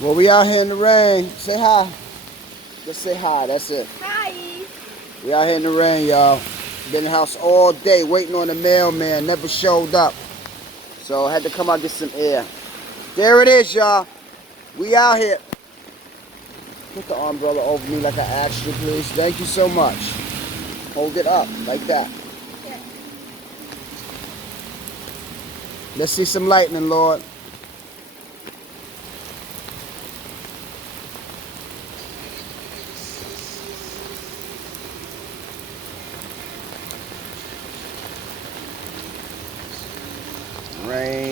Well, we out here in the rain. Say hi. Just say hi. That's it. Hi. We out here in the rain, y'all. Been in the house all day waiting on the mailman. Never showed up. So I had to come out and get some air. There it is, y'all. We out here. Put the umbrella over me like I asked you, please. Thank you so much. Hold it up like that. Yeah. Let's see some lightning, Lord. Rain.